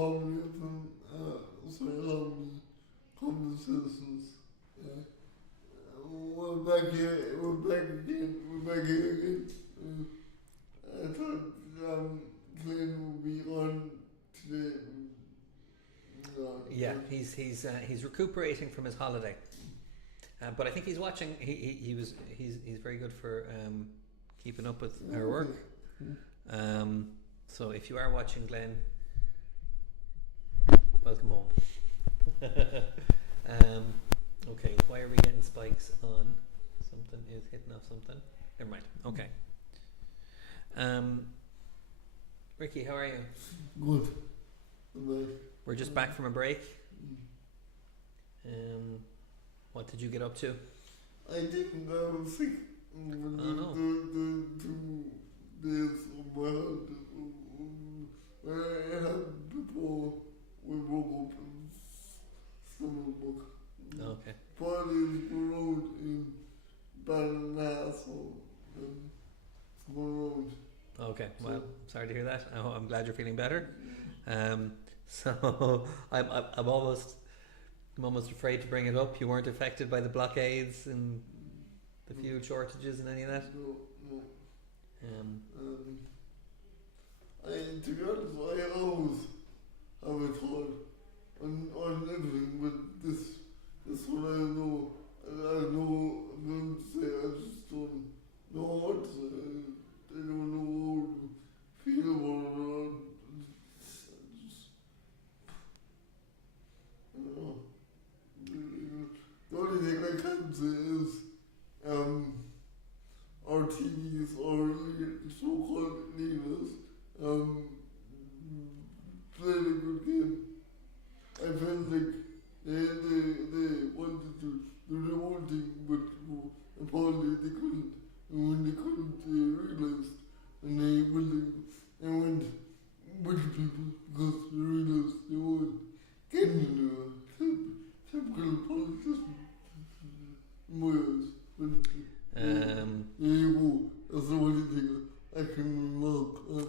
harmony from harmony conversations. Yeah. We're back here. We're back here again. I thought Glenn would be on today. Yeah, he's recuperating from his holiday, but I think he's watching. He's very good for keeping up with our work. So if you are watching, Glenn, welcome home. Okay, why are we getting spikes on? Something is hitting off something. Never mind. Okay. Ricky, how are you? Good. Bye. We're just back from a break. What did you get up to? I didn't sick. No. The 2 days of my heart. I had before we woke up in stomach bug. Okay. Bodies rolled in bad and asshole. Rolled. Okay. Well, sorry to hear that. I'm glad you're feeling better. So I'm almost afraid to bring it up. You weren't affected by the blockades and the fuel shortages and any of that? No. To be honest, I always have a thought on everything, but this one I know. I know I'm going to say I just don't know what to say. I don't know how to feel about it. The only thing I can say is our TVs or so-called leaders played a good game. I felt like they wanted to do their own thing, but apparently they couldn't. And when they couldn't, they realised, and they went with people because they realised they weren't getting typical politician ways. There you go. That's the only thing I can remark on.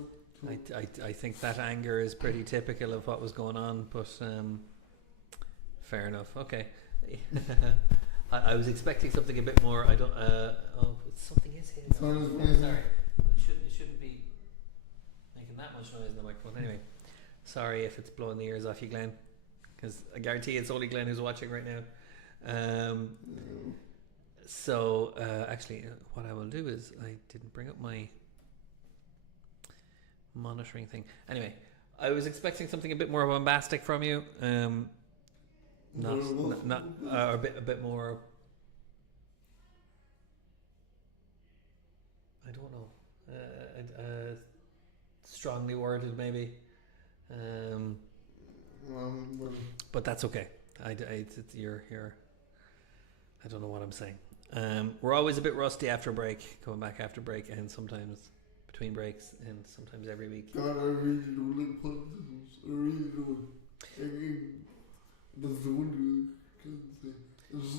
I think that anger is pretty typical of what was going on, but fair enough. Okay. I was expecting something a bit more. I don't. Something is hitting. Sorry. It shouldn't be making that much noise in the microphone. Anyway, sorry if it's blowing the ears off you, Glenn, because I guarantee it's only Glenn who's watching right now. So actually, what I will do is I didn't bring up my monitoring thing. Anyway, I was expecting something a bit more bombastic from you. Not a bit more. I don't know. Strongly worded, maybe. But that's okay. You're. I don't know what I'm saying. We're always a bit rusty after break, coming back after break, and sometimes between breaks, and sometimes every week. God, I really don't like politicians. I really don't. That's the one thing I can say. It's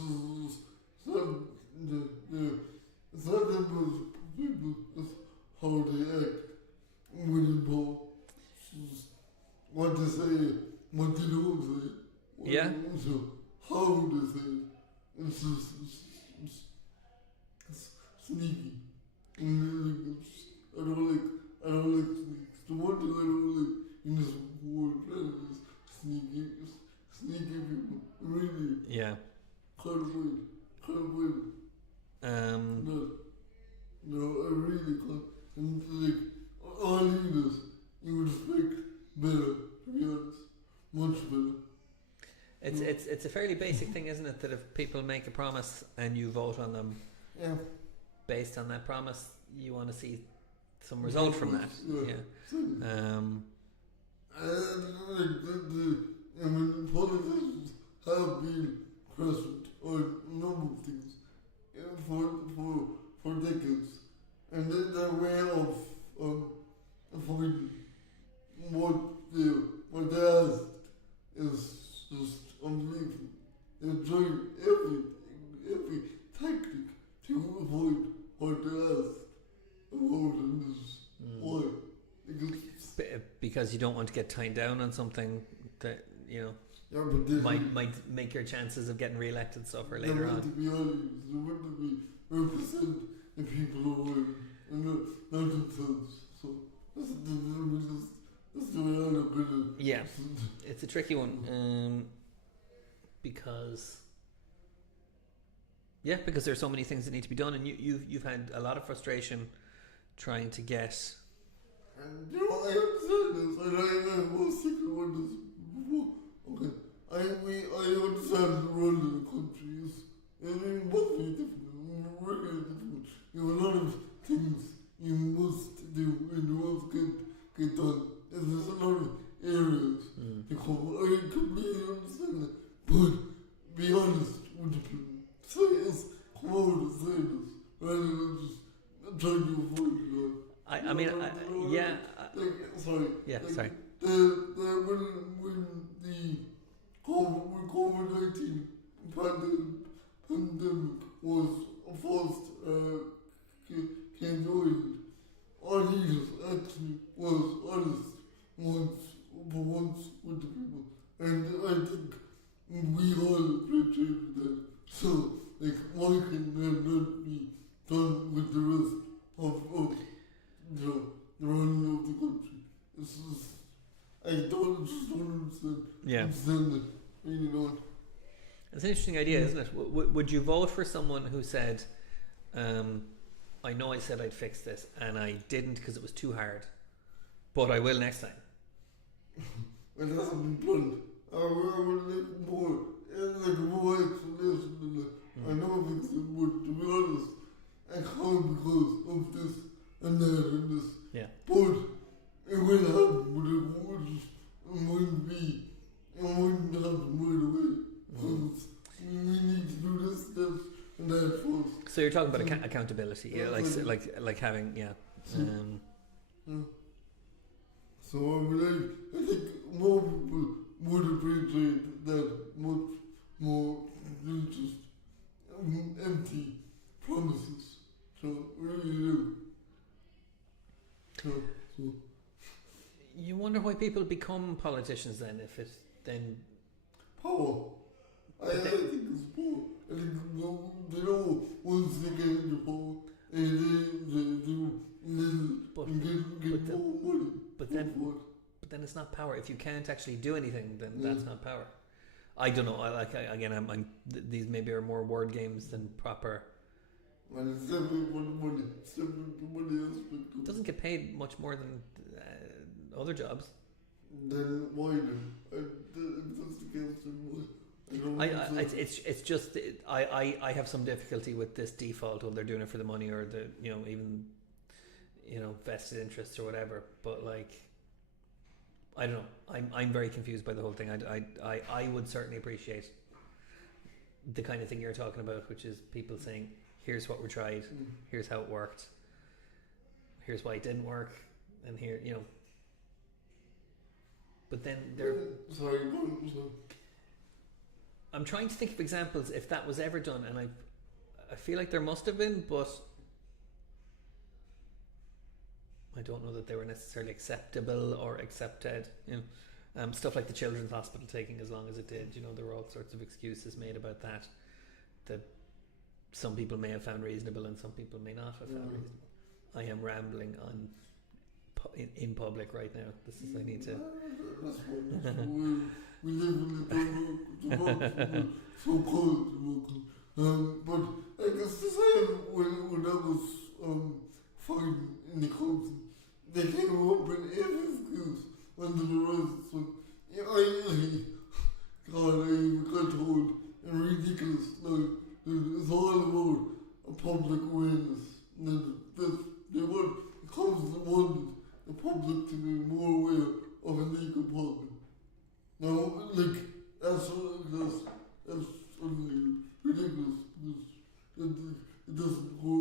not them as people, it's how they act when in power. What they say, what they don't say. Yeah. How they say it. It's just it's sneaky. And I don't like sneaks. The one thing I don't like in this whole planet is sneaky people. Really. Yeah. Can't win. No, I really can't. And like all leaders, you would expect better, to be honest. Much better. It's a fairly basic thing, isn't it, that if people make a promise and you vote on them, yeah, based on that promise, you want to see some result from that. Yeah. I mean, politicians have been present on a number of things for decades, and their way of avoiding what they asked is just unbelievable. They try every tactic to avoid what they asked about, and this why. because you don't want to get tied down on something that Yeah, but might make your chances of getting re-elected suffer they're later meant to on. be audience. They're meant to be represent the people who are and not themselves. So that's the way I look at it. Yeah, it's a tricky one because there's so many things that need to be done, and you've had a lot of frustration trying to get. And you know, I understand this, and I have more secret on this before. Okay, I understand the role of the country is, it must be difficult, really difficult. You have a lot of things you must do and you must get done. And there's a lot of areas to cover. I completely understand that. But be honest with the people. Say us, come over and say this, rather than just trying to avoid it all. Sorry. When the COVID-19 pandemic was first came to Ireland, our leaders actually was honest once with the people, and I think we all appreciated that. So, like, why can that not be done with the rest of the running of the country? It's just, I just don't understand. Yeah. Understand it. Really don't. It's an interesting idea, isn't it? Would you vote for someone who said, I know I said I'd fix this and I didn't because it was too hard, but I will next time? It hasn't been done. I would like more explanation than that. I know things that would, to be honest, I can't because of this and that and this. Yeah. But it will happen, but it wouldn't be, it wouldn't happen right away. Because we need to do this, and that first. So you're talking about accountability, yeah, like having, yeah. So I think more people would appreciate that much more than just empty promises. So really do. So. You wonder why people become politicians then, if it's then Power. I think it's power. I think they know once they get into power, they do little and get more money. But then it's not power. If you can't actually do anything, then that's not power. I don't know. I'm these maybe are more word games than proper. And it's definitely for the money. It's definitely the money aspect. It doesn't get paid much more than other jobs. Then why then? If that's the case, then why? It's just I have some difficulty with this default. They're doing it for the money, or the even vested interests or whatever. But like, I don't know. I'm very confused by the whole thing. I would certainly appreciate the kind of thing you're talking about, which is people saying, "Here's what we tried. Here's how it worked. Here's why it didn't work, and here But then there. Sorry. I'm trying to think of examples if that was ever done, and I feel like there must have been, but I don't know that they were necessarily acceptable or accepted. Stuff like the children's hospital taking as long as it did. There were all sorts of excuses made about that some people may have found reasonable and some people may not have found reasonable. I am rambling on in public right now. I need to. We live in the so-called but I guess the same when I was fighting in the council, they came up with every excuse under the rest. So I even got told ridiculous. It's all about a public awareness. The council wanted the public to be more aware of illegal parking. Now, that's utterly ridiculous because it doesn't go,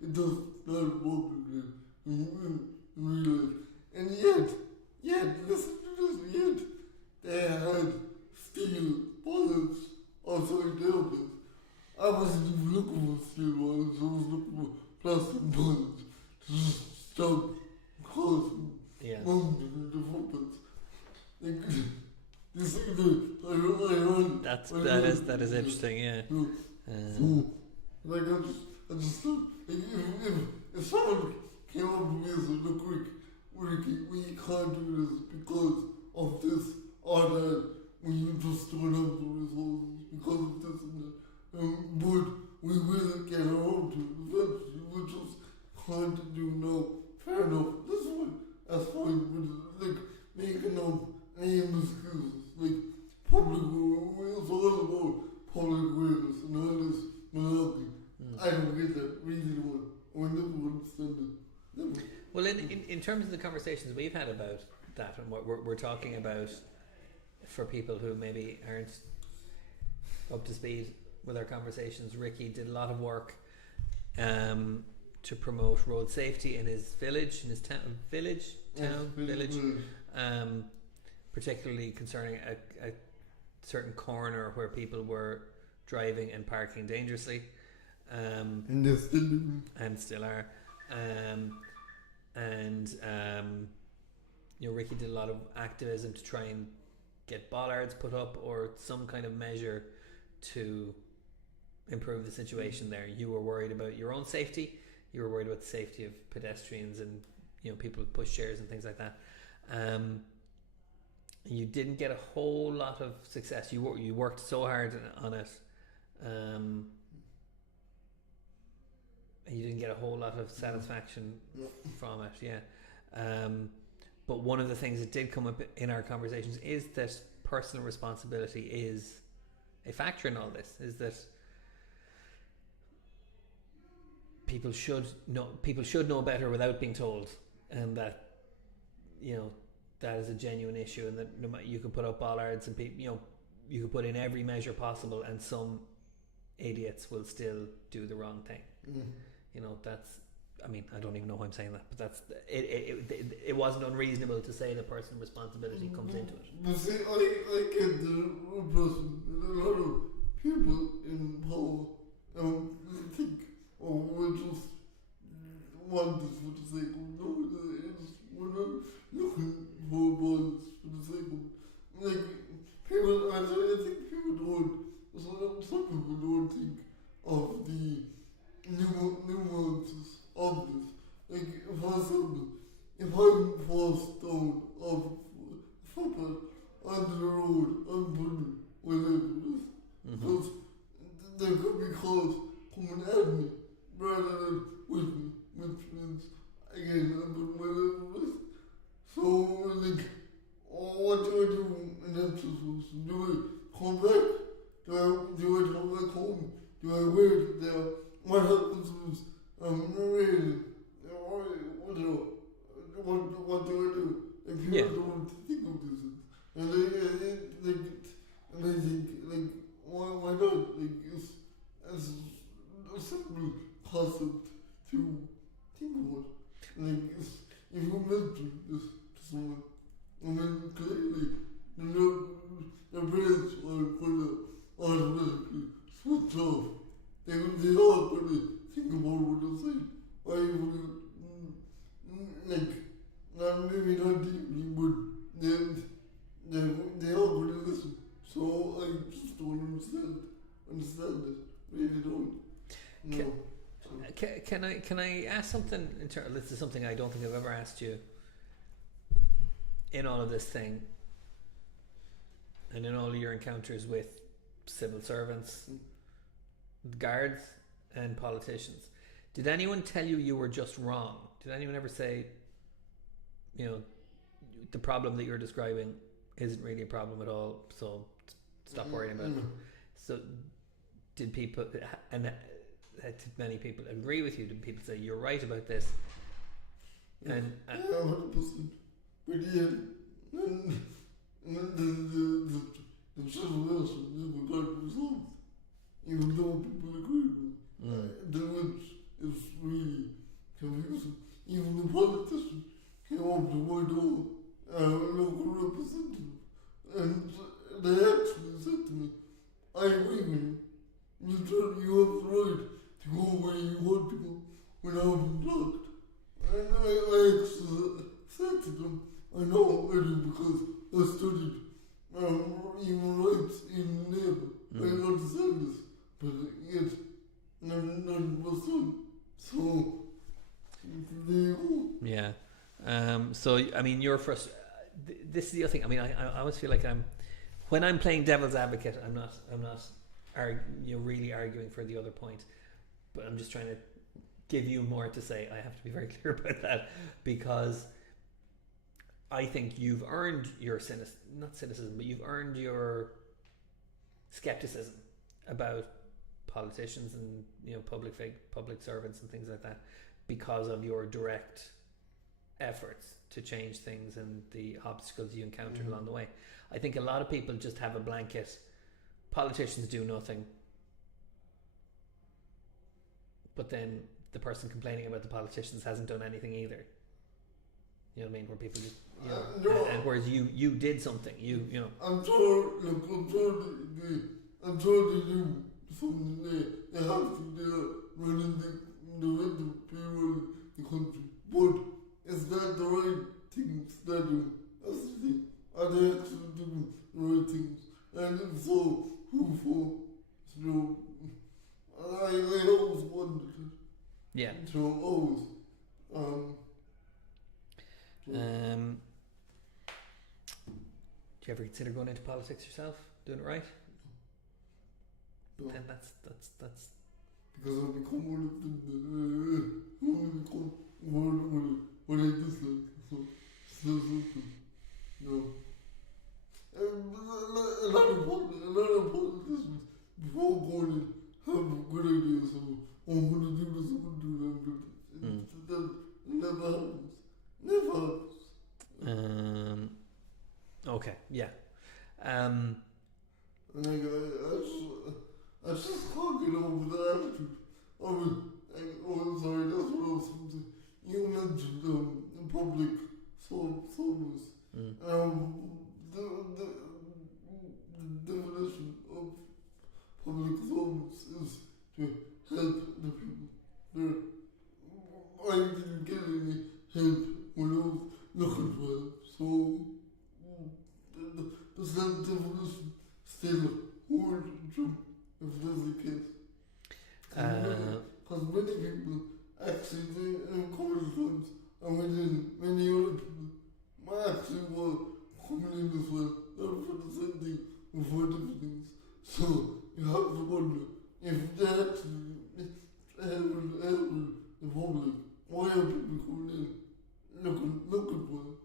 it does not work in real life. And yet, listen to this, yet they had steel bullets outside their place. I wasn't even looking for steel bullets, I was looking for plastic bullets to stop causing wounded in the football. like, you see the iron. That is interesting. Yeah. So, like, I just thought, like, if someone came up to me and said, look, Rick, we can't do this because of this or that, we just don't have the resources because of this and that. But we will get around to it eventually. We just can't do now. Fair enough. That's fine. But like making up lame excuses, like public it's all about public awareness and all this malarkey. I don't get that. Really don't. I will never understand it. Never. Well, in terms of the conversations we've had about that and what we're talking about for people who maybe aren't up to speed with our conversations, Ricky did a lot of work to promote road safety in his village, particularly concerning a certain corner where people were driving and parking dangerously, And they still do. and still are. Ricky did a lot of activism to try and get bollards put up or some kind of measure to improve the situation there. You were worried about your own safety. You were worried about the safety of pedestrians and people with pushchairs and things like that. You didn't get a whole lot of success. You worked so hard on it. You didn't get a whole lot of satisfaction from it. Yeah. But one of the things that did come up in our conversations is that personal responsibility is a factor in all this. Is that people should know better without being told, and that that is a genuine issue, and that no matter, you can put up bollards and you can put in every measure possible, and some idiots will still do the wrong thing. That's. I mean, I don't even know why I'm saying that, but that's it. It wasn't unreasonable to say that personal responsibility comes into it. But see, I get the person. A lot of people in power think, we just want this for the sake of we're not looking for balls for the sake of people. I think people don't. Some people don't think of the nuances of this. Like, for example, if I'm forced down off football onto the road, I'm putting whatever it is. Because there could be cars coming at me rather than with me, which means, again, I'm putting whatever it is. So, what do I do in that situation? Do I come back? Do I come back home? Do I wait there? What happens is really, what do I do? If people don't think of these things, and I think why not? It's a simple concept to think about. If you mention this to someone, clearly the brains are automatically switch off. They are going to think about what they're saying. Why would maybe not deeply, but they are going to listen. So I just don't understand it. Really don't. No. Can I ask something? This is something I don't think I've ever asked you. In all of this thing, and in all your encounters with civil servants, guards, and politicians, did anyone tell you were just wrong? Did anyone ever say, the problem that you're describing isn't really a problem at all, so stop worrying about it? So did people, and did many people agree with you? Did people say you're right about this? And 100%. But the situation never got resolved, even though people agree with me. Which is really confusing. Even the politician came up to my door, local representative, and they actually said to me, I agree with you. You have the right to go where you want to go without being blocked. And I actually said to them, I know already because studied human rights in Labour. I understand this, but yet none was done. So there you go. Yeah. So I mean, you're this is the other thing. I mean, I always feel like when I'm playing devil's advocate, I'm not really arguing for the other point, but I'm just trying to give you more to say. I have to be very clear about that, because I think you've earned your not cynicism, but you've earned your skepticism about politicians and public servants and things like that, because of your direct efforts to change things and the obstacles you encountered along the way. I think a lot of people just have a blanket, politicians do nothing, but then the person complaining about the politicians hasn't done anything either. You know what I mean? Where people just, and whereas you did something. You know. I'm sure they do something. They have to. They're running the payroll, the country. But is that the right things they're doing? That's the thing. Are they actually doing the right things? And if so, who for? So I always wondered. Yeah. So always. Do you ever consider going into politics yourself, doing it right? No. Then that's Because I've become one of them what I dislike. So something. No. A lot of politicians before going in have good ideas of I'm going to do this, I'm going to do that. That never happens. Never happens. Okay, yeah. And I just can't get over the attitude. I mean, sorry, that's what I was saying. You mentioned public service. The definition of public service is to help the people. I didn't get any help when I was looking for help, so does that definition still hold true if that's the case? Because many people actually, a couple of times, and within many other people, actually were coming in as well, not for the same thing, but for different things. So you have to wonder if they actually helping the public, why are people coming in looking for them?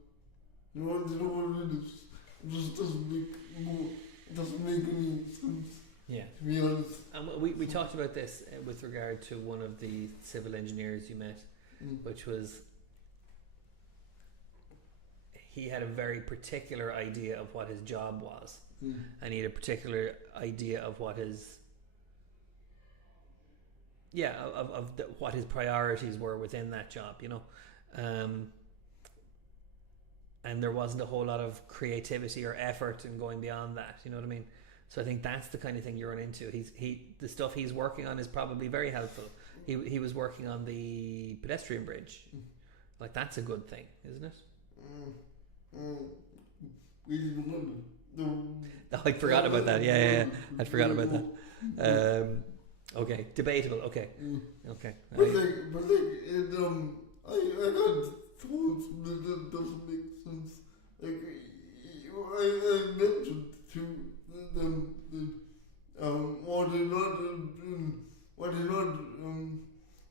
You know what it is? It just doesn't make any sense. Yeah. To be honest. And we talked about this with regard to one of the civil engineers you met, which was he had a very particular idea of what his job was, and he had a particular idea of what his what his priorities were within that job, you know. And there wasn't a whole lot of creativity or effort in going beyond that, you know what I mean? So I think that's the kind of thing you run into. The stuff he's working on is probably very helpful. He was working on the pedestrian bridge. Like, that's a good thing, isn't it? I forgot about that. Yeah. I forgot about that. Okay, debatable. Okay. Okay. But I got thoughts that doesn't make sense. Like, I mentioned to them that why they're not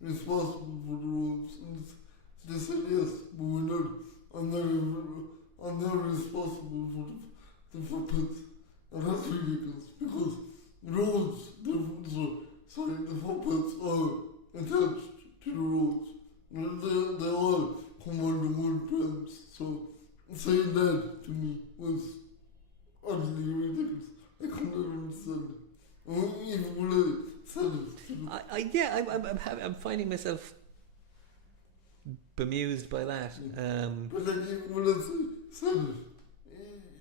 responsible for the roads. And they said yes, but we're not. I'm not responsible for the footpaths. And that's ridiculous because roads, the footpaths are attached to the roads. They all come under one premise. So saying that to me was utterly ridiculous. I couldn't understand it. Even when I said it. I'm finding myself bemused by that. But like even when I said it,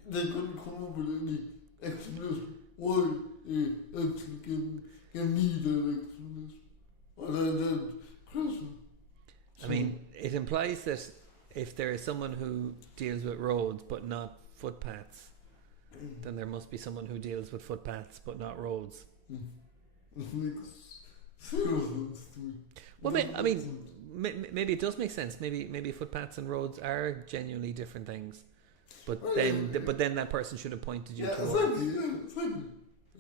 they couldn't come up with any explanation why they actually can need that explanation. And that question. I mean, it implies that if there is someone who deals with roads but not footpaths, then there must be someone who deals with footpaths but not roads. It makes zero sense to me. Well, I mean, maybe it does make sense. Maybe footpaths and roads are genuinely different things, but Well, then that person should have pointed you yeah, towards. exactly.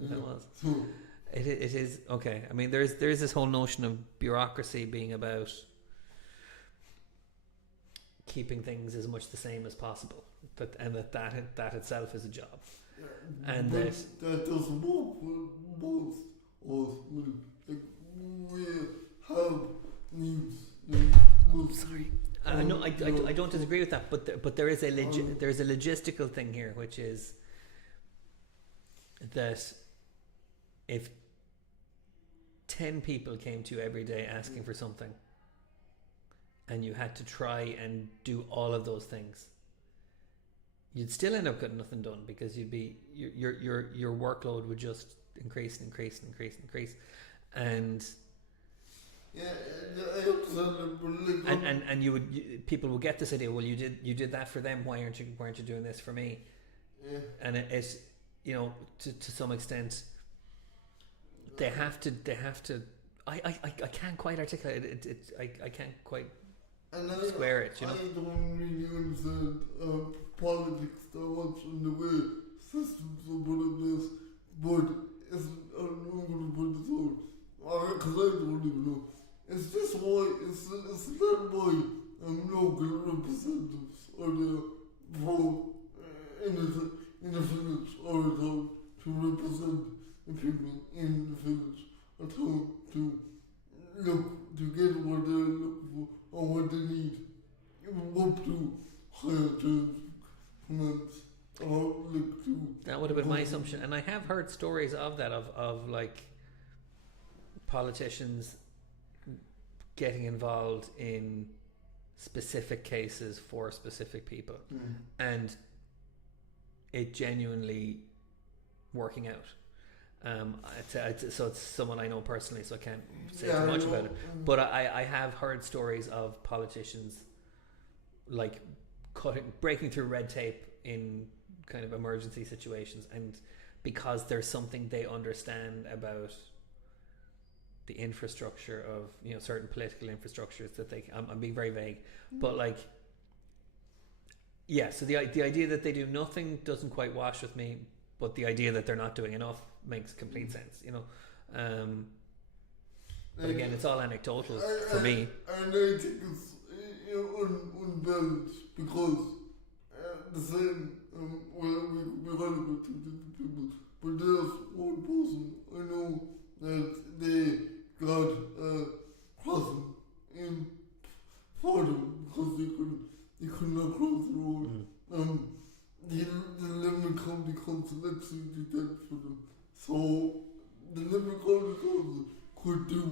That was. So, It is okay. I mean, there is this whole notion of bureaucracy being about keeping things as much the same as possible, that itself is a job, and but that that doesn't work for most of us. Like, we have needs. Sorry. No, I don't disagree with that, but there is there's a logistical thing here, which is that if 10 people came to you every day asking for something, and you had to try and do all of those things, you'd still end up getting nothing done, because your workload would just increase, and Yeah, I understand, but like, and people would get this idea. Well, you did that for them. Why weren't you doing this for me? yeah. And it's to some extent they have to. I can't quite articulate it. I can't quite And square it. I don't really understand politics that much and the way systems are put in this, but I'm going to put this out, because I don't even know. It's just why, it's not why local representatives are there for in the village or a town to represent the people in the village or town to look, to get what they're looking for or what they need. Up to higher terms, comments, or look to. That would have been my assumption, and I have heard stories of that, of like politicians getting involved in specific cases for specific people, and it genuinely working out. So it's someone I know personally, so I can't say too much about it. But I have heard stories of politicians like breaking through red tape in kind of emergency situations, and because there's something they understand about the infrastructure of certain political infrastructures that I'm being very vague, but like, yeah. So the idea that they do nothing doesn't quite wash with me, but the idea that they're not doing enough makes complete sense. But again, it's all anecdotal for me. And I think it's unbalanced because the same, well, we relevant to different people, but there's one person I know that they got crossing in for them because they could not cross the road. The Limerick County Council actually did that for them. So the Limerick County Council could do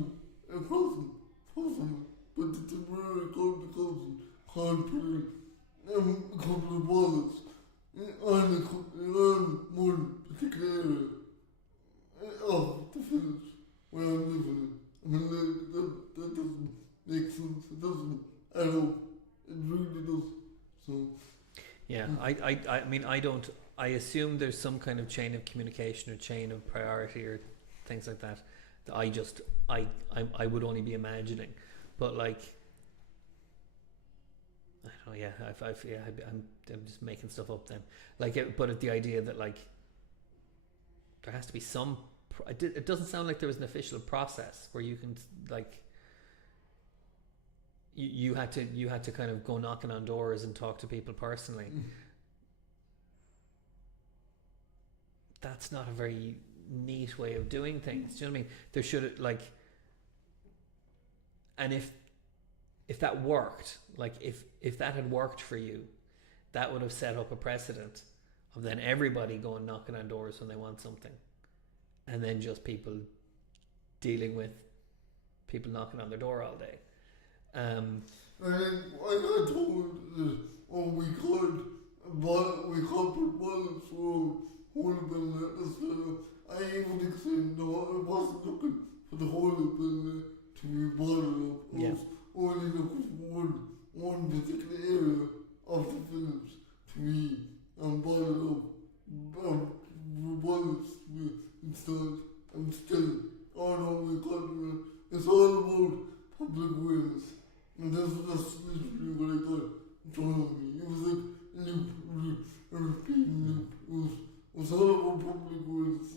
a crossing for them, but the temporary county council can't put a couple of wallets on one particular area of the village where I'm living in. I mean, that doesn't make sense. It doesn't at all. It really does. So. Yeah, I mean, I assume there's some kind of chain of communication or chain of priority or things like that. That I would only be imagining, but like, I don't know. Yeah, I'm just making stuff up then. Like, but the idea that like there has to be some. It doesn't sound like there was an official process where you can like. You had to kind of go knocking on doors and talk to people personally. That's not a very neat way of doing things. Do you know what I mean? There should and if that worked, like if that had worked for you, that would have set up a precedent of then everybody going knocking on doors when they want something, and then just people dealing with people knocking on their door all day. And I got told that we could put ballots for whole bill. I even explained no, I wasn't looking for the whole bill to be bottled up. I was only looking for one particular area of the village to be and brought it up, once we installed, and still, all over the country, it's all about public awareness. And that's literally what I got in front of me. It was like a repeating loop. It was all about public awareness.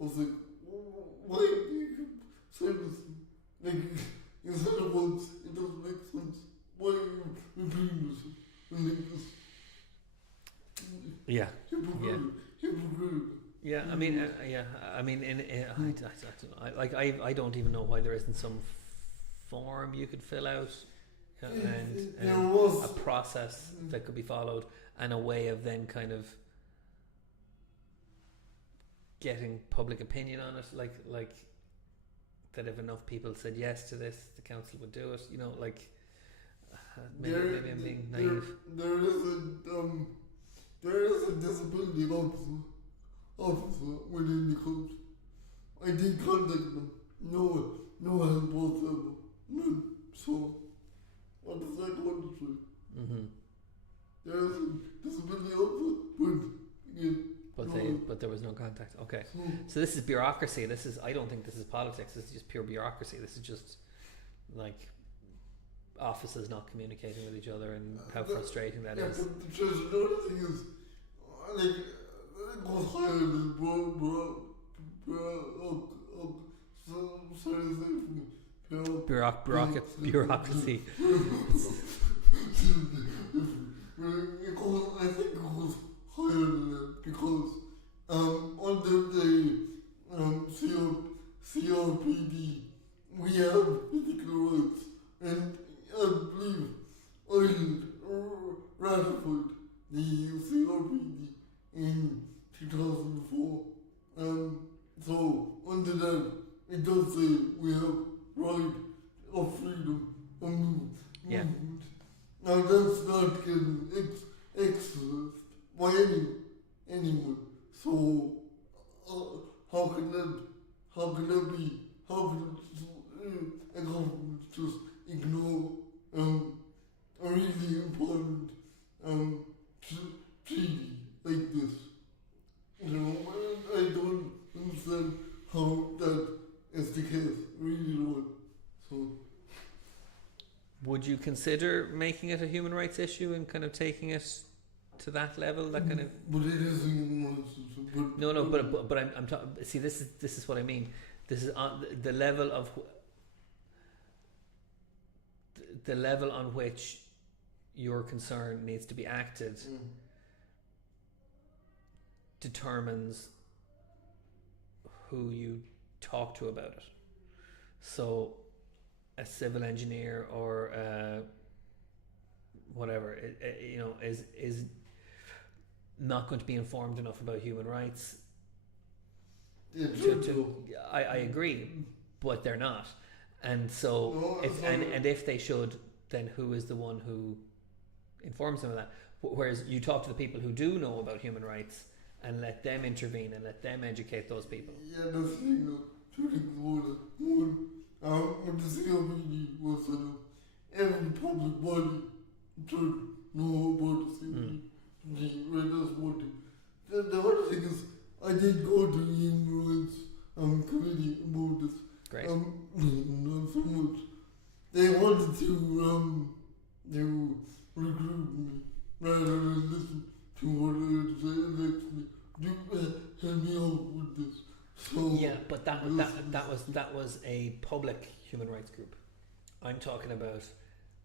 I was like, why do you keep saying this? Like, you said it once, it doesn't make sense. Why are you repeating this? And like this. Yeah. Hypocritical. Yeah, I mean, I mean, I don't know. I don't even know why there isn't some form you could fill out, and a process that could be followed, and a way of then kind of getting public opinion on it, like that if enough people said yes to this, the council would do it. You know, like maybe I'm being naive. There is a disability officer within the council. I did contact them. No help whatsoever. None. So, what does that want to say? Mm-hmm. There is a disability officer, but again. But there was no contact. Okay. So this is bureaucracy. I don't think this is politics. This is just pure bureaucracy. This is just like offices not communicating with each other, and how frustrating that is. But the thing is, like, it goes higher than bureaucracy. I think it goes higher than that because under the CRPD we have particular rights, and I believe Ireland ratified the CRPD in 2004. So under that, it does say we have right of freedom of movement. Yeah. Now that's not getting exercised by anyone. So how can that be? How can a government just ignore a really important treaty like this? You know, I don't understand how that is the case. Really don't. So. Would you consider making it a human rights issue and kind of taking it to that level? That kind of. But it is a human rights issue. No. But I'm talking. See, this is what I mean. This is on the level of the level on which your concern needs to be acted. Determines who you talk to about it. So a civil engineer or whatever, is not going to be informed enough about human rights. I agree, but they're not. And so if they should, then who is the one who informs them of that? Whereas you talk to the people who do know about human rights and let them intervene and let them educate those people. Yeah, that's the thing though. Two things about it. One, when the CRPD was set up, every public body should know about the CRPD. Right, that's one thing. The other thing is, I did go to the Human Rights Committee about this. Great. Not so much. They wanted to recruit me rather than listen to what I had to say and actually help me out with this. So yeah, but that was a public human rights group. I'm talking about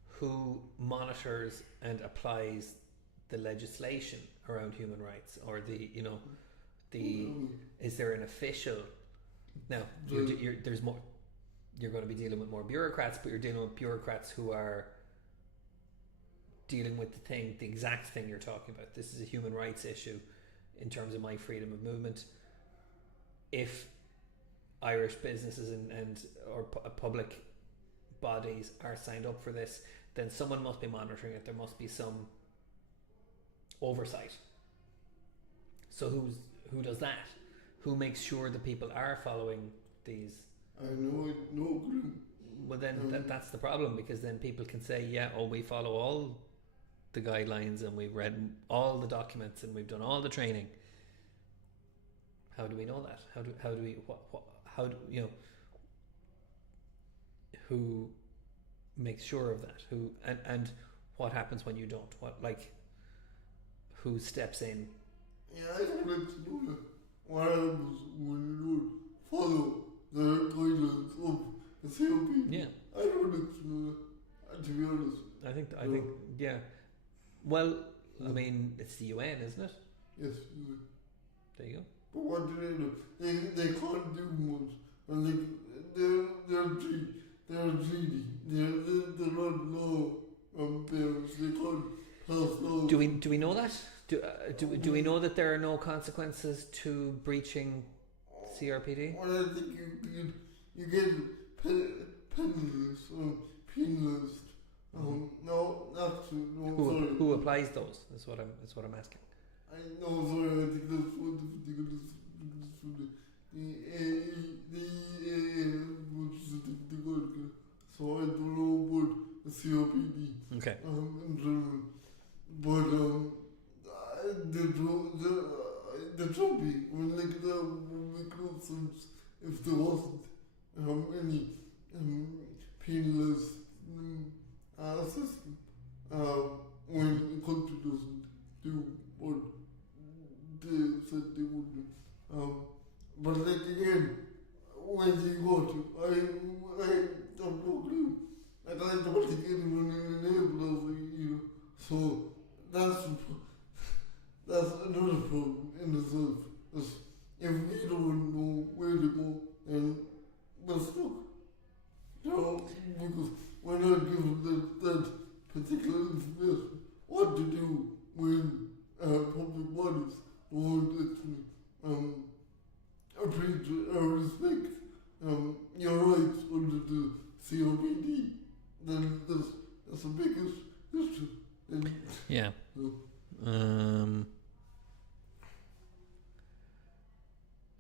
who monitors and applies the legislation around human rights, or is there an official? Now there's more. You're going to be dealing with more bureaucrats, but you're dealing with bureaucrats who are dealing with the exact thing you're talking about. This is a human rights issue in terms of my freedom of movement. If Irish businesses or public bodies are signed up for this, then someone must be monitoring it. There must be some oversight. So who does that? Who makes sure that people are following these? I know Well, then that's the problem, because then people can say, yeah, we follow all the guidelines and we've read all the documents and we've done all the training. How do we know that? How do we how do you know who makes sure of that? Who and what happens when you don't? Who steps in? Yeah, I don't like to know that. What happens when you don't follow the guidelines of the COP? Yeah, I don't like to know that, to be honest. I think yeah. Well, I mean, it's the UN, isn't it? Yes. There you go. But what do they do? They can't do much. And they're greedy. They're not law parents. They can't pass laws. Do we know that? Do we know that there are no consequences to breaching CRPD? Well, I think you get penalized. No, not to. No, sorry. Who applies those? That's what I'm asking. I know, sorry, I think that's one of the goodest for the which is the good. So I don't know about the COPD. Okay. In general. But the trophy, when like that would make no sense if there wasn't any penalized system when the country doesn't do what they said they would do. But like again, when you go to, I don't know clue. Like I don't think anyone in the neighborhood, so that's another problem in itself. Is if we don't know where to go, then we're stuck. Because we're not given that particular information. What to do when public bodies don't actually appreciate or respect your rights under the COPD. Then that's a big issue. Yeah.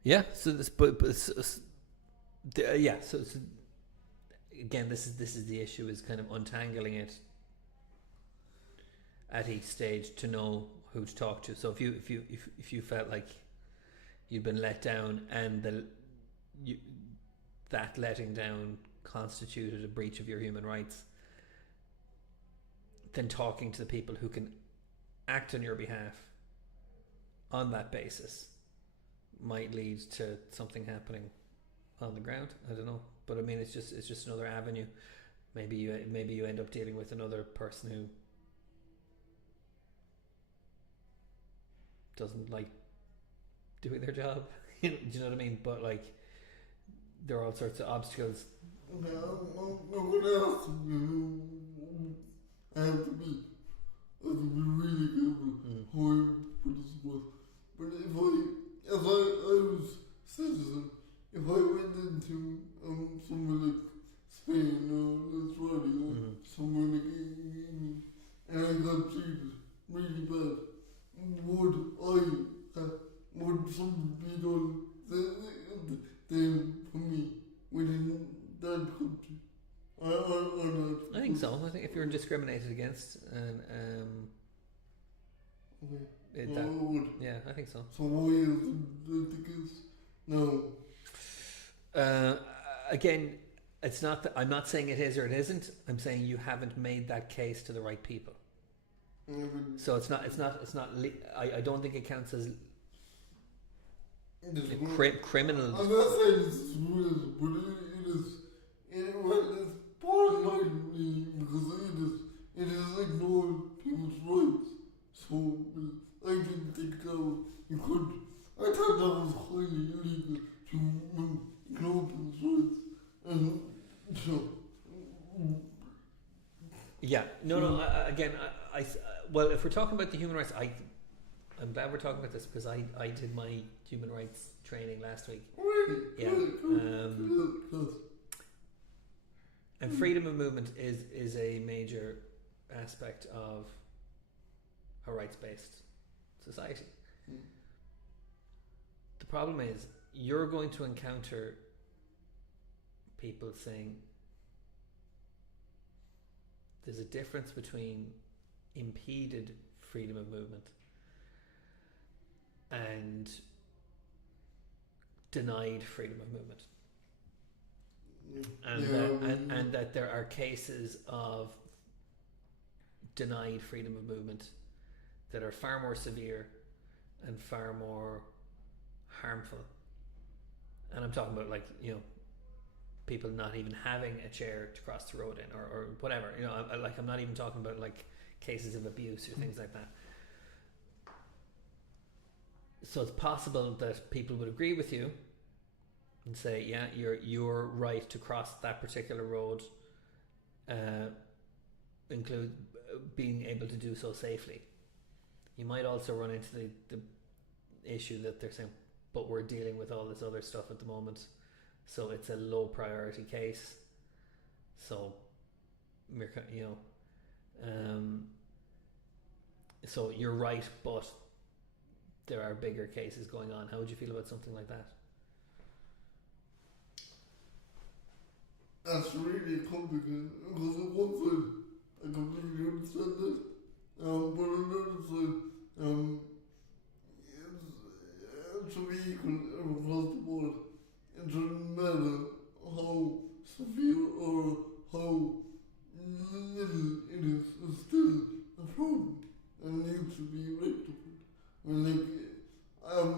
Yeah. So this, yeah. So again, this is the issue: is kind of untangling it at each stage to know who to talk to. So if you felt like you'd been let down and that letting down constituted a breach of your human rights, then talking to the people who can act on your behalf on that basis might lead to something happening on the ground. I don't know, but I mean, it's just another avenue. Maybe you end up dealing with another person who doesn't like doing their job. Do you know what I mean? But like, there are all sorts of obstacles. Okay, I'm gonna ask you. I have to be really careful how I put this was. But if I was citizen, if I went into somewhere like Spain or Australia or somewhere like England and I got treated really bad, would something be done then for me within that country? Or not? I think so. I think if you're discriminated against, and would. yeah, I think so. So why is the case? No. Again, it's not that I'm not saying it is or it isn't. I'm saying you haven't made that case to the right people. So it's not. I don't think it counts as criminal. I'm not saying it's real, but it is. It's borderline really, because it is ignoring people's rights. So I didn't think that you could. I thought that was highly illegal to ignore people's rights, and so. Yeah. No. Well, if we're talking about the human rights, I'm glad we're talking about this because I did my human rights training last week. Really? Yeah. And freedom of movement is a major aspect of a rights-based society. The problem is you're going to encounter people saying there's a difference between impeded freedom of movement and denied freedom of movement. And that there are cases of denied freedom of movement that are far more severe and far more harmful. And I'm talking about, like, you know, people not even having a chair to cross the road in, or whatever. You know, I'm not even talking about like cases of abuse or things like that. So it's possible that people would agree with you and say, yeah, your right to cross that particular road include being able to do so safely. You might also run into the issue that they're saying, but we're dealing with all this other stuff at the moment, so it's a low priority case. So, you know, so you're right, but there are bigger cases going on. How would you feel about something like that? That's really complicated, because on one side I completely understand that, but on the other side, it's to be equal across the board. It doesn't matter how severe or how little it is, it's still a problem and needs to be rectified. I mean, like,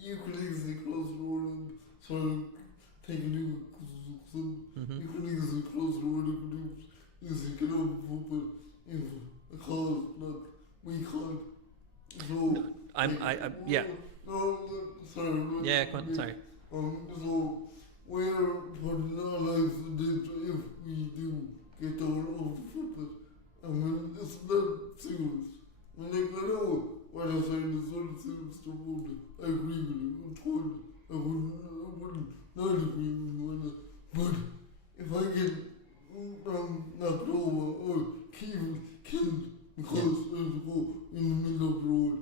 you could easily cross the road and sort of take a new you could easily cross the road, you could easily get over foot, but if a car is blocked, we can't. So, yeah. No, sorry. Yeah, go on, sorry. So, we're putting our lives in danger if we do get down off the footpath. I mean, it's not serious. I mean, like, I know what I'm saying is not serious to vote. I agree with you, totally. I wouldn't not agree with you on that. But if I get knocked over or killed because I go in the middle of the road,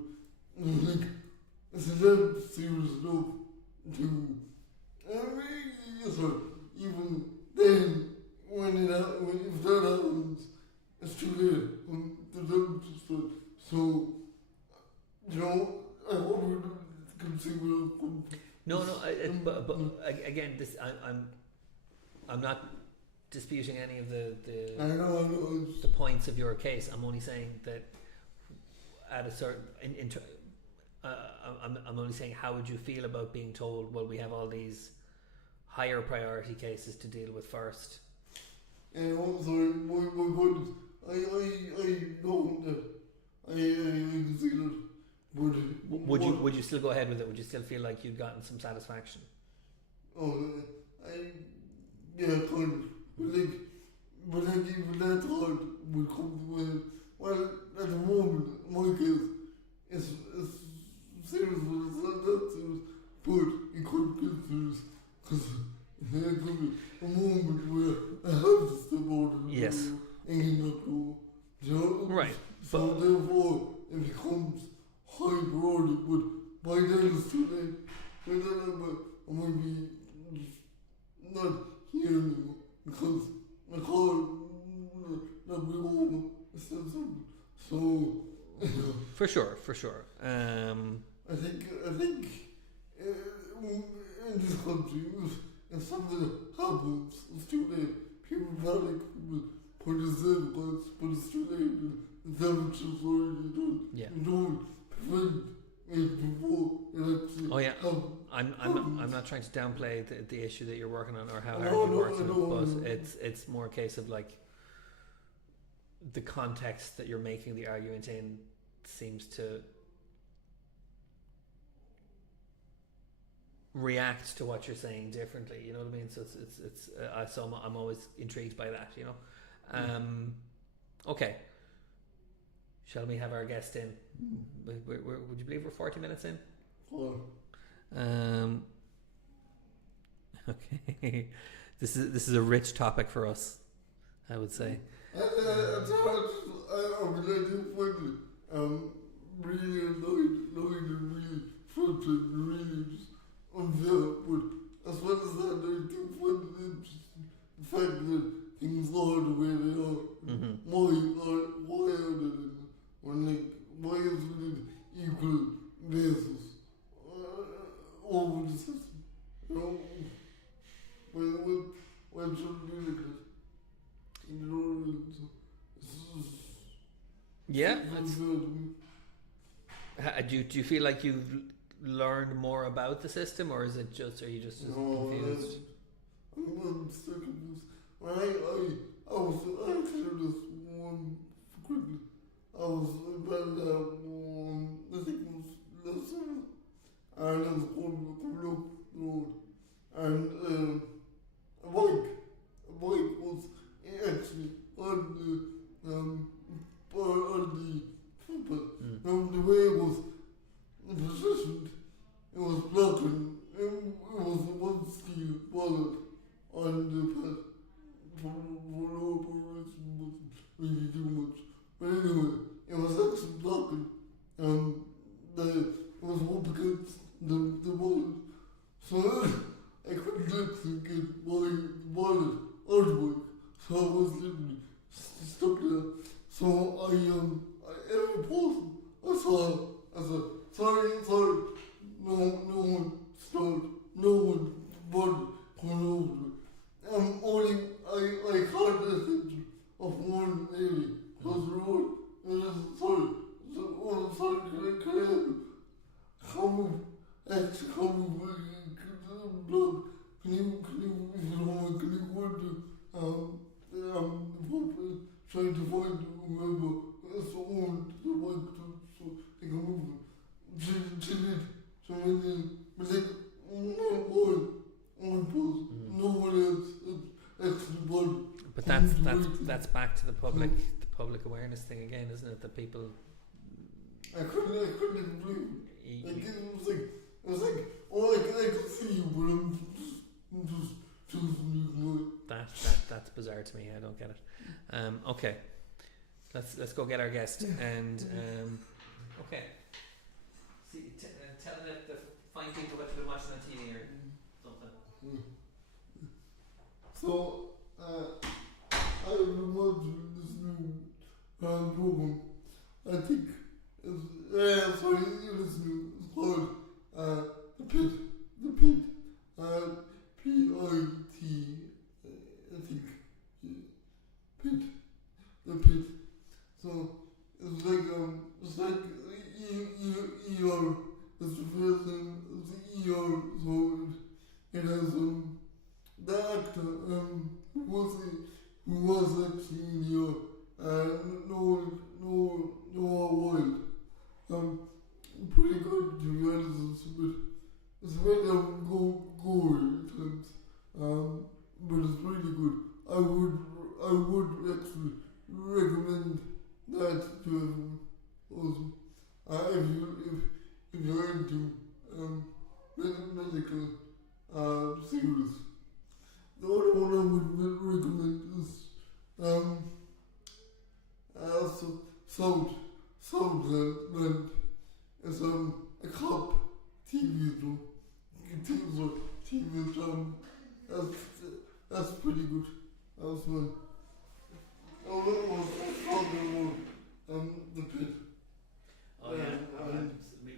like, it's not serious enough to, even then, if that happens, it's too late. The damage is done. So, you know, I hope you can see where I'm coming from. No, but again, this I'm not disputing any of the I know. the points of your case. I'm only saying that at a certain I'm only saying, how would you feel about being told, well, we have all these higher priority cases to deal with first? And also, my point is, I know that I can see that. But would you still go ahead with it? Would you still feel like you'd gotten some satisfaction? Yeah, kind of. But even that thought would come to my head. Well, at the moment, my case is serious, but it's not that serious. But it could get serious, because there could be a moment where I have to step out of the yes. and get knocked over. You know? Right. So therefore, it becomes high priority, but by then it's too late. By then I might be not here anymore, because my car not be over. It's not something. So, for sure. I think in this country, if something happens, it's too late. People panic, people put the safeguards, but it's too late. The damage is already done. Yeah. You don't prevent it before it actually happens. I'm not trying to downplay the issue that you're working on or how hard you're working on it, but it's more a case of, like, the context that you're making the argument in seems to react to what you're saying differently. You know what I mean? So so I'm always intrigued by that. You know. Okay. Shall we have our guest in? Would you believe we're 40 minutes in? Okay. This is a rich topic for us, I would say. I do find it really annoyed and really frustrated and really just unfair. But as well as that, I do find it interesting the fact that things are the way they are. Why are they? equal basis over the system. You know, when something like that, you know, Yeah. Do you feel like you've learned more about the system, or is it just, are you just as confused? I'm still confused. I was actually just one quickly. I was about I think it was last summer, and I was coming up the road, and a bike was actually on the footpath. The way it was positioned, it was blocking. It was one steel bullet on the path. For no operation wasn't really too much. But anyway, it was actually blocking. It was up against the bullet. So I couldn't actually get my wallet out of the bike. So I was literally stuck there. So every person I saw, I said, sorry, no one stopped, no one bothered coming over to me. Only I caught the attention of one lady across the road, and I said, sorry, can I have you? Come block, can you, if you don't mind, can you go into, the pub trying to find whoever has owned the bike so they can move it. She did. So when they, but like, one person, no one else actually bothered. But that's back to the public awareness thing again, isn't it? That people. I couldn't even believe it. Like, it was like, oh, I could see you, but I'm just choosing to ignore it. That's bizarre to me. I don't get it. Okay, let's go get our guest and okay. See, tell the fine people what you've been watching on TV or something. So I've been watching this new program. I think it's you listen. It's called The Pit. The Pit. P-I-T. I think. Pit. The Pit. So it's like ER. It's the first thing. It's ER. So it has the actor who was actually in ER. Noah Wild. Pretty good to be honest. It's a bit gory at times. But it's really good. I would actually recommend that to everyone. Also, if you're into medical series. The other one I would recommend is Southland. It's a cop TV show. TV drama. That's pretty good. That's one. Oh, that was talking about The Pit. Oh yeah.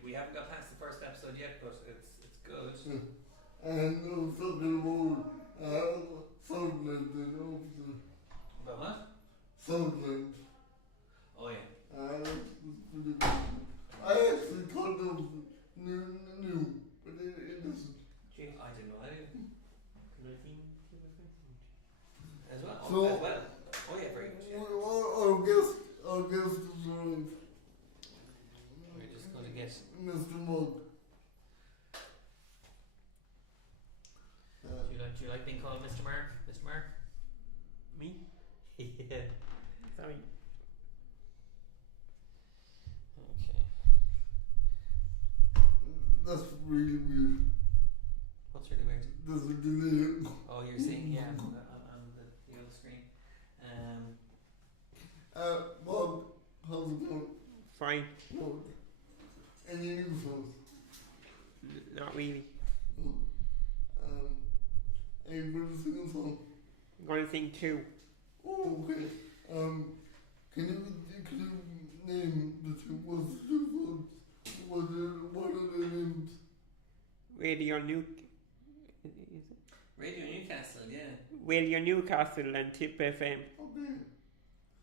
We haven't got past the first episode yet, but it's good. And I was talking about Southland and obviously. About what? Southland. Oh yeah. That's pretty good. I actually thought that was new, but it isn't. Gee, I didn't know that. As well. So, as well. Oh yeah, very good. Yeah. Our guest is right. We're just going to get Mr. Mug. Do you like being called Mr. Mark? Mr. Mark? Me? Yeah. Sorry. Okay. That's really weird. What's really weird? There's a delay. Oh, you're seeing, yeah, on the other screen. Bob, how's it going? Fine. No. Any news for us? Not really. Are you going to sing a song? I'm going to sing two. Oh, okay. Can you name the two? What's the two songs? Radio New. Radio Newcastle, yeah. Radio Newcastle and Tip FM. Okay.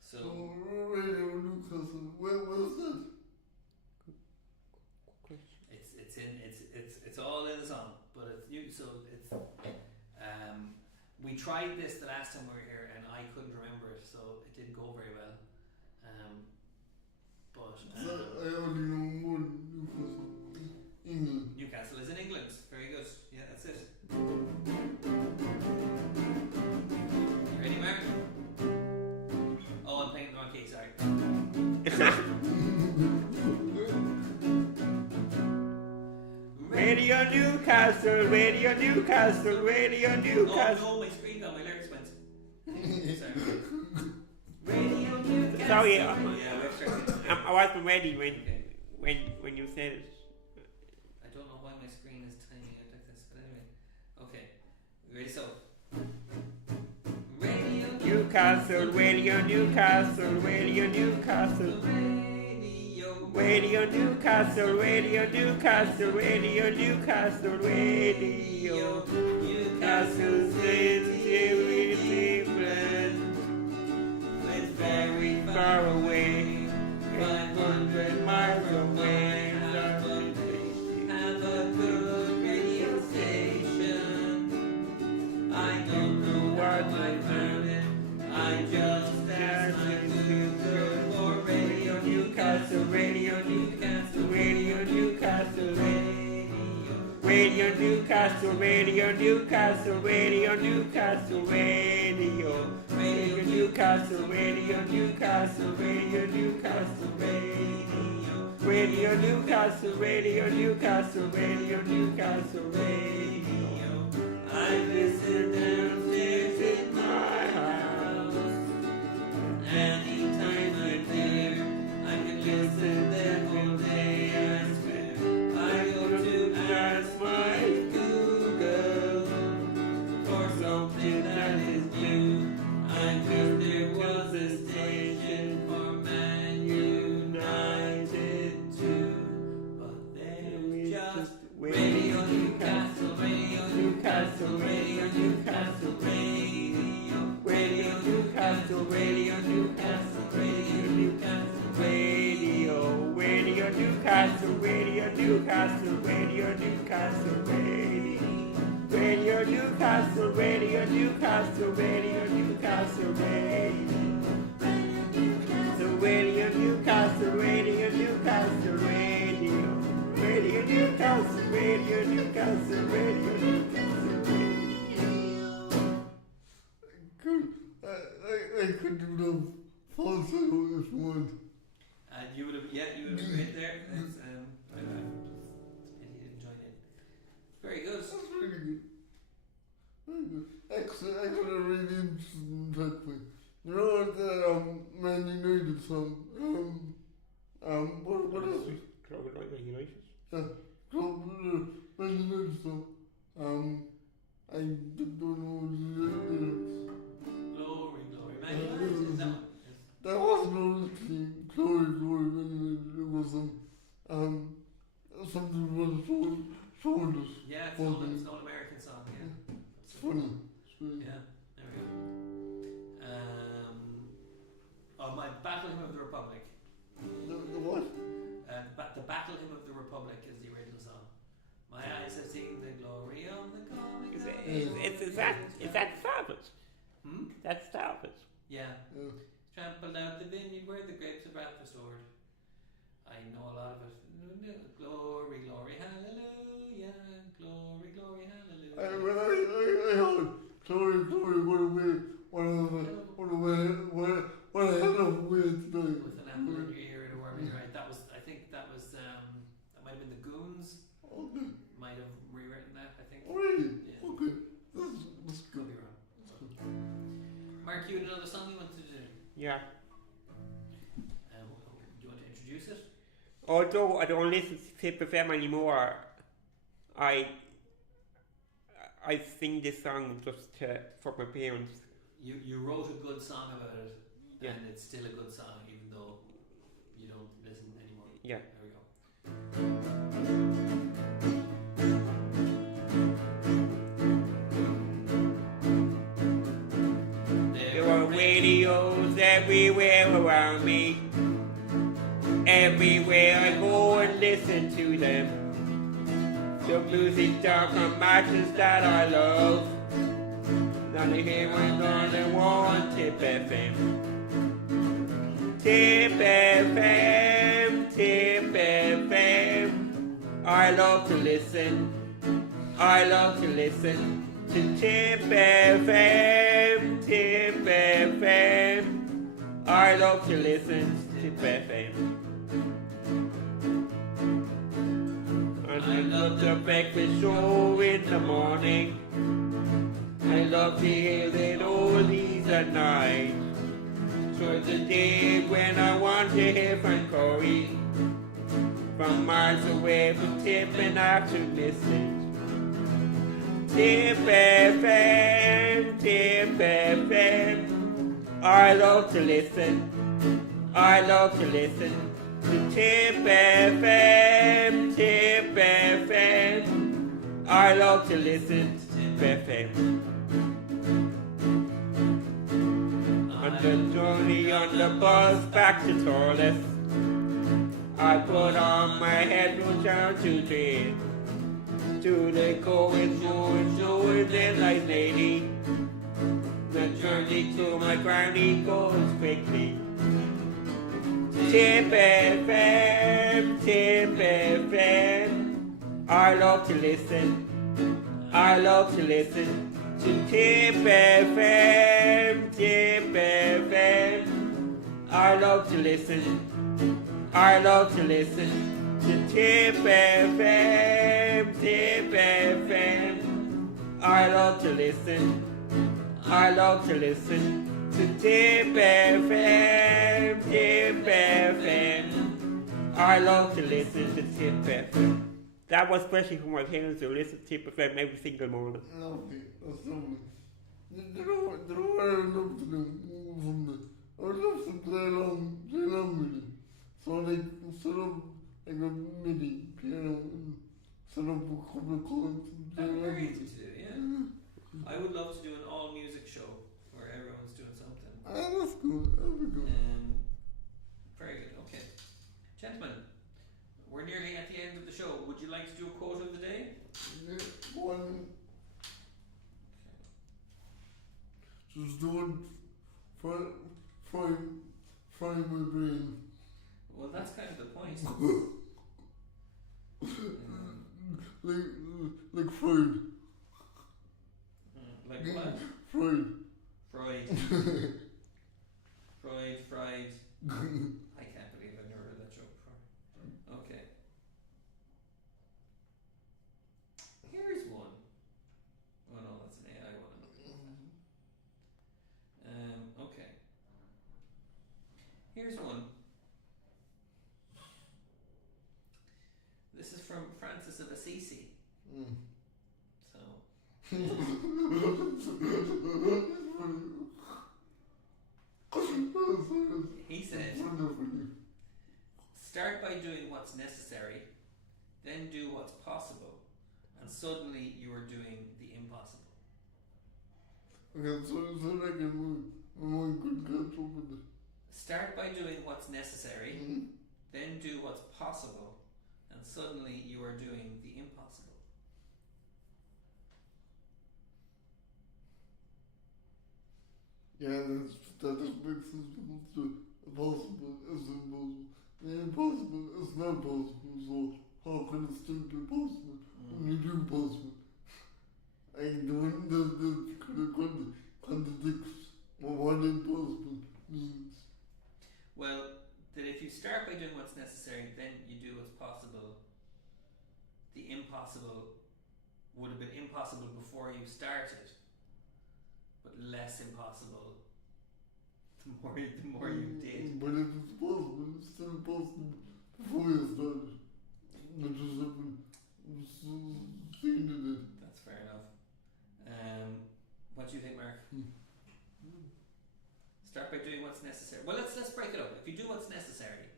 So Radio Newcastle. Where was that? it's all in the song, but it's new. So it's we tried this the last time we were here, and I couldn't remember it, so it didn't go very well. I only know one Newcastle. England. Newcastle is in England. Very good. Yeah, that's it. You ready, Mark? Oh, I'm playing the wrong key. Sorry. Radio Newcastle, Radio Newcastle, Radio Newcastle. Oh no, my screen got my lyrics went. Sorry. Radio Newcastle. Sorry, yeah, we've started. I wasn't ready when you said it. I don't know why my screen is tiny out like this, but anyway. Okay. Ready? So. Radio Newcastle, Radio Newcastle, Radio Newcastle. Radio Newcastle, Radio Newcastle, Radio Newcastle, Radio Newcastle City, England. It's very far away, 500 miles away. Have a good radio station. I don't know what I found it. I just asked good for Radio Newcastle, Radio Newcastle, Radio Newcastle, Radio Newcastle, Radio Newcastle, Radio Newcastle, Radio Newcastle, Radio Newcastle, Radio Newcastle, Radio Newcastle, Radio Newcastle, Radio Newcastle, Radio. I listen downstairs in my house. Anytime I'm there, I can listen there all day. I go to ask my Google for something that is new. I heard there was a station for Man United too, but there's just Radio Newcastle, Radio Newcastle, Radio Newcastle, Radio Newcastle, Radio Newcastle, Radio Newcastle, Radio Newcastle, Radio Newcastle, Radio Newcastle, Radio Newcastle, Radio Newcastle, Radio Newcastle, Radio Newcastle, Radio Newcastle, Radio Newcastle, Radio Newcastle, Radio Newcastle, Good. I could do the false if you want. And you would have, yeah, you would have been there. It's, I didn't join in. Very good. That's really good. Very good. Actually, I got a really interesting fact for you. You know what the Man United song? What is it? Club United. Yeah, Club Man United song. I don't know what the lyrics. Glory, glory. Man United, is that one? There was no team. Glory, glory, Man United. It was something was shoulders. Yeah, it's an old American song, yeah. It's funny. It's really Yeah, there we go. My Battle Hymn of the Republic. The what? The Battle Hymn of the Republic is the original song. My eyes have seen the glory of the coming. Is that Starbucks? Hmm? That's Starbucks. Yeah. Yeah. Trampled out the vineyard where the grapes of wrath restored. I know a lot of it. Glory, glory, hallelujah. Glory, glory, hallelujah. I heard glory, glory, what a hell of a way to do it. With an apple in your ear and a worm in your eye. That might have been the Goons. Okay. Might have rewritten that, I think. Oh, really? Yeah. Okay. That's Could good. be wrong. Mark, you had another song you wanted to do. Yeah. Do you want to introduce it? Although I don't listen to Tip FM anymore, I sing this song just for my parents. You wrote a good song about it, Yeah. and it's still a good song, even though you don't listen anymore. Yeah. There we go. everywhere around me. Everywhere I go and listen to them. The music down from matches that I love. Now they hear what's on the one Tip FM. Tip FM, Tip FM. I love to listen. I love to listen to Tip FM, Tip FM. I love to listen to Tip FM. And I love the breakfast show in the morning. I love to hear the oldies at night. So the day when I want to hear from Corey. From miles away from Tip and I have to listen. Tip FM, Tip FM. I love to listen. I love to listen to Tip FM, Tip FM. I love to listen to Tip FM. On the journey on the bus back to Torres, I put on my headphones down to bed. To the going, going there like lady. The journey to my granny goes quickly. Tip FM, Tip FM. I love to listen. I love to listen to Tip FM, Tip FM. I love to listen. I love to listen to Tip FM, Tip FM. I love to listen. I love to listen to Tip FM, Tip FM. I love to listen to Tip FM. That was especially for my parents who listen to Tip FM every single morning. Lovely, that's lovely. You know what I love to do from the, I love to play along with it. So like, set up like a MIDI piano and set up a couple of chords and play That'd be along very with easy it. to do, yeah. I would love to do an all music show where everyone's doing something. That's cool, that'd be cool. Very good, okay. Gentlemen, we're nearly at the end of the show. Would you like to do a quote of the day? Yeah, one. Just don't fry my brain. Well, that's kind of the point. Like fried. Like what? Fried. Fried. Fried. I can't believe I've never heard that joke before. Okay. Here's one. Oh no, that's an AI one. Okay. Here's one. This is from Francis of Assisi. So. He said, start by doing what's necessary, then do what's possible, and suddenly you are doing the impossible. Okay, so I can move good catch up with it. Start by doing what's necessary, then do what's possible, and suddenly you are doing the impossible. Yeah, that just makes sense because the possible is impossible. The impossible is not possible, so how can it still be possible when you do possible? And the one that contradicts what impossible means. Well, that if you start by doing what's necessary, then you do what's possible. The impossible would have been impossible before you started, but less impossible the more you did. But if it's possible, it's still possible before you started. I just haven't seen it. That's fair enough. What do you think, Mark? Start by doing what's necessary. Well, let's break it up. If you do what's necessary,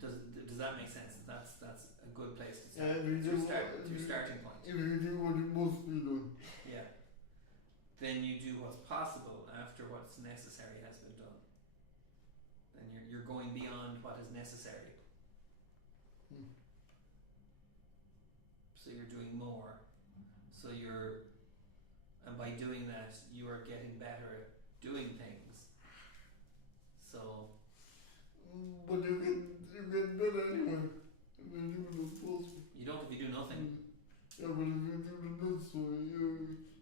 does that make sense? That's a good place to start. Yeah, if you do starting point. If you do what it must be done. Yeah. then you do what's possible after what's necessary has been done. Then you're going beyond what is necessary. Hmm. So you're doing more. So and by doing that, you are getting better at doing things. So, But you get better anyway. If you do the possible. you don't if you do nothing. Yeah, but if you do the next one,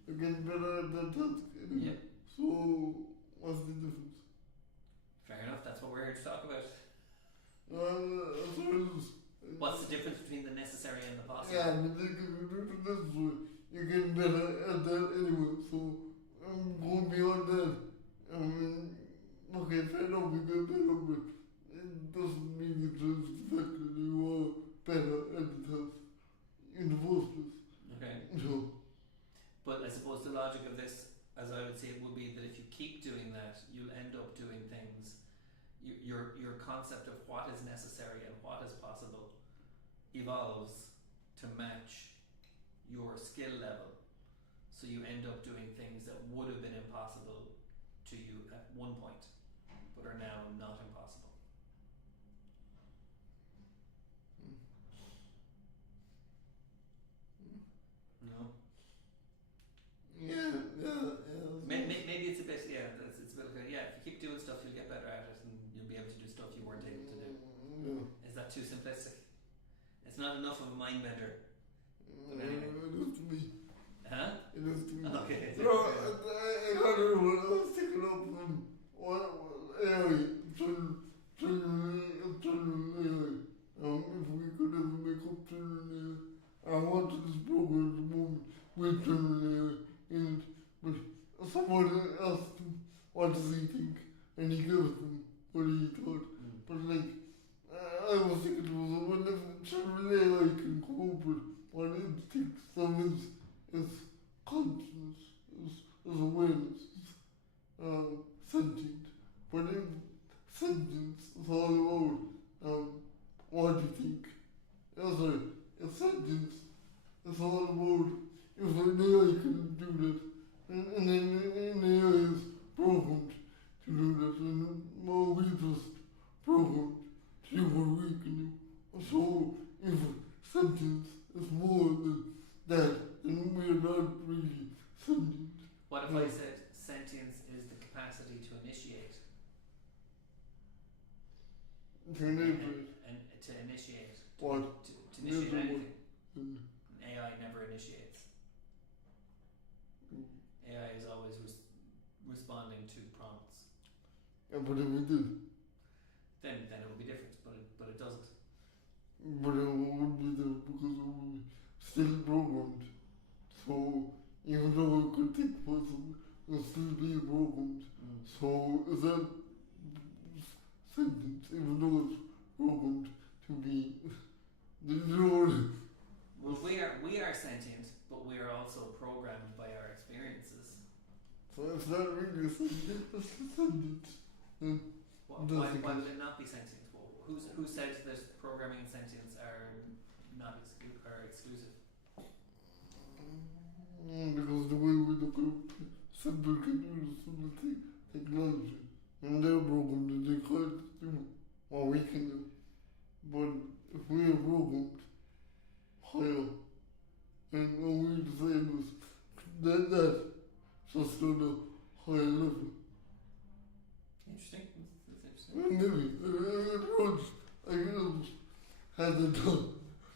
you get better at that task anyway. Yeah. So, what's the difference? Fair enough, that's what we're here to talk about. As well as, What's the difference between the necessary and the possible? yeah, but if you do the next one, you get better at that anyway. So, I'm going beyond that. I mean, okay, fair enough, you get better, but it doesn't mean it changes the fact that you are better at the task in the first place. Okay. So, But I suppose the logic of this, as I would see it, would be that if you keep doing that, you'll end up doing things. Your concept of what is necessary and what is possible evolves to match your skill level. So you end up doing things that would have been impossible to you at one point, but are now not impossible. No. yeah. Maybe it's a bit, it's a bit like, if you keep doing stuff, you'll get better at it and you'll be able to do stuff you weren't able to do. Yeah. Is that too simplistic? It's not enough of a mind bender. But anyway. It is to me. Huh? It is to me. Okay. No, I got it when I was taking up on AI, children AI. If we could ever make up children AI, I wanted this program at the moment with children AI in it, but someone asked him what does he think, and he gave them what he thought. But like, I was thinking to myself, whenever children AI can come up with what instincts some is consciousness, is awareness, is sentient. But if sentience is all about what you think, if sentience is all about if an AI can do that, and then an AI is programmed to do that, and more we just programmed to do what we can do. So if sentience is more than that, then we're not really sentient. What if I said sentience is the capacity to initiate? To enable And to initiate. what? To initiate Never anything. Mm. AI never initiates. AI is always responding to prompts. Yeah, but if it did, Then it would be different, but it doesn't. but it would be there because it would be still programmed. So even though it could think possible, it would still be programmed. So is that sentence, even though it's programmed to be the Lord? Well, we are sentient, but we are also programmed by our experiences. So it's not really a sentence, it's a sentence. Why would it not be sentient? Well, who said that programming and sentience are not exclusive? Because the way we look at simple computers, simple technology, and they're programmed and they can't do what we can do. But if we are programmed higher, and what we decide was that just on a higher level. Interesting. That's interesting. Maybe. I guess had it done.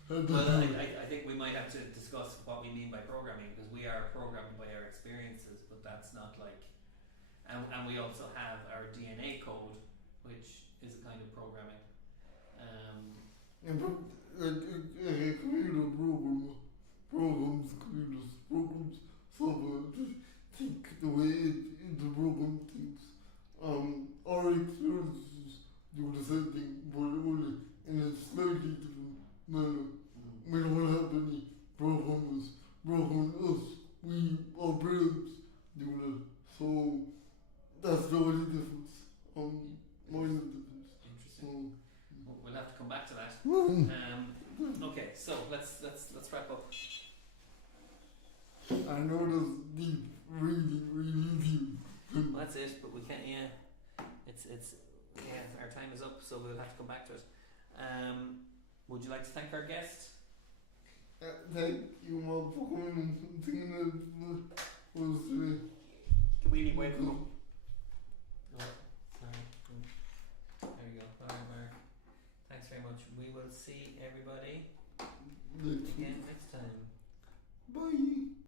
Well, I think we might have to discuss what we mean by programming, because we are programmed by our experiences, but that's not like, and we also have our DNA code, which is a kind of programming. Yeah, but a computer programs computers, programs software to think the way the program thinks. Our experiences do the same thing, but only in a slightly different manner. We don't have any programmers program us. Our brains do that. So that's the only difference. Minor difference. Interesting. We'll have to come back to that. Okay, so let's wrap up. I know that's deep. really, really deep. Well, that's it, but we can't. Yeah, it's yeah. Our time is up, so we'll have to come back to it. Would you like to thank our guest? Thank you, Mom, for coming and singing it for us today. Really welcome. Oh, sorry. There you go. All right, Mark. Thanks very much. We will see everybody Next week. again next